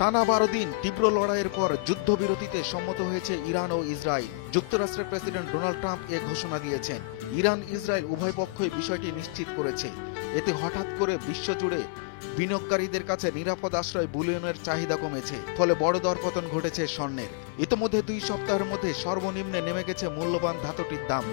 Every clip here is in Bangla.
টানা 12 দিন তীব্র লড়াইয়ের পর যুদ্ধবিরতিতে সম্মত হয়েছে ইরান ও ইসরায়েল। যুক্তরাষ্ট্রের প্রেসিডেন্ট ডোনাল্ড ট্রাম্প এ ঘোষণা দিয়েছেন। ইরান ইসরায়েল উভয় পক্ষই বিষয়টি নিশ্চিত করেছে। এতে হঠাৎ করে বিশ্বজুড়ে বিনিয়োগকারীদের কাছে নিরাপদ আশ্রয় বুলিয়নের চাহিদা কমেছে, ফলে বড় দরপতন ঘটেছে স্বর্ণের। ইতোমধ্যে 2 সপ্তাহের মধ্যে সর্বনিম্নে নেমে গেছে মূল্যবান ধাতুটির দাম।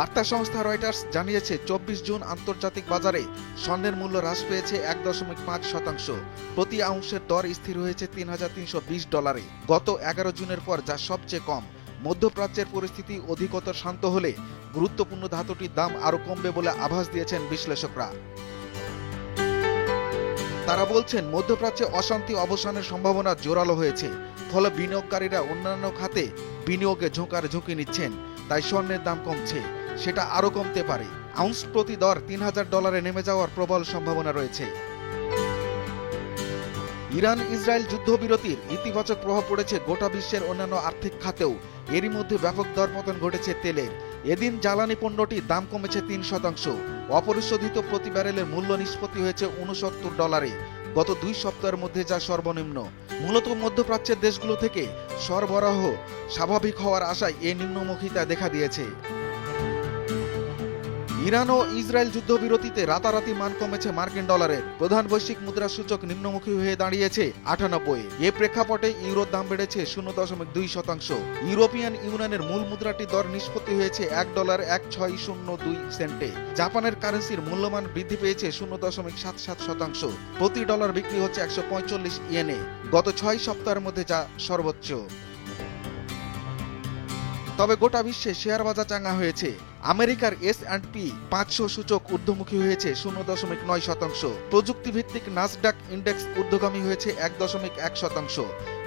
বার্তা সংস্থা রয়টার্স জানিয়েছে 24 জুন আন্তর্জাতিক বাজারে স্বর্ণের মূল্য হ্রাস পেয়েছে 1.5%। প্রতি আউন্সের দর স্থির হয়েছে $3,320। গত 11 জুনের পর যা সবচেয়ে কম। মধ্যপ্রাচ্যের পরিস্থিতি অধিকতর শান্ত হলে গুরুত্বপূর্ণ ধাতুটির দাম আরও কমবে বলে আভাস দিয়েছেন বিশ্লেষকরা। তারা বলছেন, মধ্যপ্রাচ্যে অশান্তি অবসানের সম্ভাবনা জোরালো হয়েছে, ফলে বিনিয়োগকারীরা অন্যান্য খাতে বিনিয়োগে ঝুঁকি নিচ্ছেন। তাই স্বর্ণের দাম কমছে, সেটা আরও কমতে পারে। আউন্স প্রতি দর $3,000 নেমে যাওয়ার প্রবল সম্ভাবনা রয়েছে। ইরান ইসরায়েল যুদ্ধবিরতির ইতিবাচক প্রভাব পড়েছে গোটা বিশ্বের অন্যান্য আর্থিক খাতেও। এরই মধ্যে ব্যাপক দরপতন ঘটেছে তেলের। এদিন জ্বালানি পণ্যটির দাম কমেছে 3%। অপরিশোধিত প্রতি ব্যারেলের মূল্য নিষ্পত্তি হয়েছে $69। গত 2 সপ্তাহের মধ্যে যা সর্বনিম্ন। মূলত মধ্যপ্রাচ্যের দেশগুলো থেকে সরবরাহ স্বাভাবিক হওয়ার আশায় এ নিম্নমুখিতা দেখা দিয়েছে। ইরান ও ইসরায়েল যুদ্ধবিরতিতে রাতারাতি মান কমেছে মার্কিন ডলারের। প্রধান বৈশ্বিক মুদ্রা সূচক নিম্নমুখী হয়ে দাঁড়িয়েছে 98। এ প্রেক্ষাপটে ইউরোর দাম বেড়েছে 0.2%। ইউরোপিয়ান ইউনিয়নের মূল মুদ্রাটির দর নিষ্পত্তি হয়েছে $1.1602। জাপানের কারেন্সির মূল্যমান বৃদ্ধি পেয়েছে 0.77%। প্রতি ডলার বিক্রি হচ্ছে 145 ইয়েনে। গত 6 সপ্তাহের মধ্যে যা সর্বোচ্চ। তবে গোটা বিশ্বে শেয়ার বাজার চাঙ্গা হয়েছে। আমেরিকার S&P 500 সূচক ঊর্ধ্বমুখী হয়েছে 0.9%। প্রযুক্তিভিত্তিক নাসডাক ইন্ডেক্স ঊর্ধ্বগামী হয়েছে 1.1%।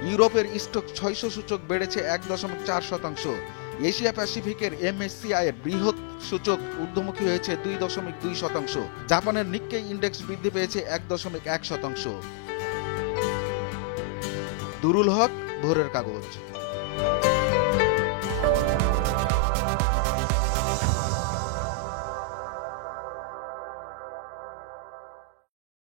ইউরোপের স্টক 600 সূচক বেড়েছে 1.4%। এশিয়া প্যাসিফিকের MSCI এর বৃহৎ সূচক ঊর্ধ্বমুখী হয়েছে 2.2%। জাপানের নিক্কেই ইন্ডেক্স বৃদ্ধি পেয়েছে 1.1%। দুরুল হক, ভোরের কাগজ।